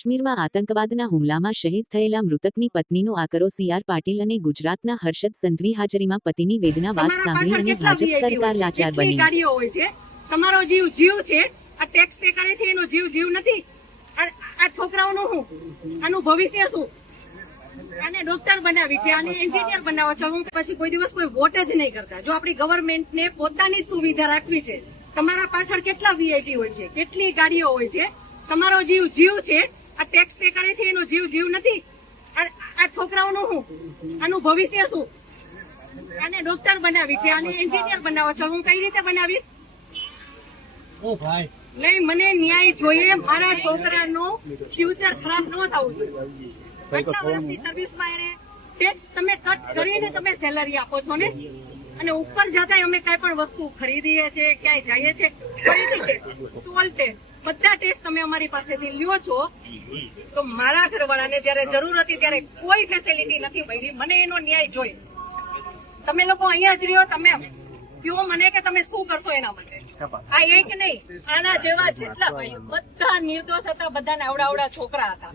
કાશ્મીરમાં આતંકવાદના હુમલામાં શહીદ થયેલા મૃતકની પત્નીનો આકરો સીઆર પાટીલ અને ગુજરાતના હર્ષદ સંધવી હાજરીમાં પતિની વેદના વાત સાંભળી અને ભાજપ સરકાર લાચાર બની। ગાડીઓ હોય છે, તમારો જીવ જીવ છે, આ ટેક્સ પે કરે છે એનો જીવ જીવ નથી। આ છોકરાઓનું શું, આનું ભવિષ્ય શું? આને ડોક્ટર બનાવી છે, આને એન્જિનિયર બનાવો છો, હું પછી કોઈ દિવસ કોઈ વોટ જ નહીં કરતા। જો આપણી ગવર્મેન્ટને પોતાની જ સુવિધા રાખવી છે, તમારા પાછળ કેટલા વીઆઈપી હોય છે, કેટલી ગાડીઓ હોય છે, તમારો જીવ જીવ છે, આ ટેક્સ પે કરે છે એનો જીવ જીવ નથી। આ છોકરાઓનું શું, આનું ભવિષ્ય શું? આને ડોક્ટર બનાવી છે, આને એન્જિનિયર બનાવો છો, હું કઈ રીતે બનાવીશ? નહીં, મને ન્યાય જોઈએ। મારા છોકરાનું ફ્યુચર ખરાબ ન થવું જોઈએ। કેટલા વર્ષની સર્વિસમાં એને ટેક્સ તમે કટ કરીને તમે સેલરી આપો છો ને, અને ઉપર જતા અમે કઈ પણ વસ્તુ ખરીદીએ છીએ, ક્યાંય જઈએ છીએ, ટોલ ટેક્સ બધા ટેક્સ તમે અમારી પાસેથી લ્યો છો। તો મારા ઘરવાળાને જયારે જરૂર હતી ત્યારે કોઈ ફેસિલિટી નથી મળી। મને એનો ન્યાય જોઈએ। તમે લોકો અહીંયા જ રહ્યો, તમે કહો મને કે તમે શું કરશો એના માટે। આ એક નહીં, આના જેવા જેટલા ભાઈ બધા નિર્દોષ હતા, બધાને આવડા છોકરા હતા।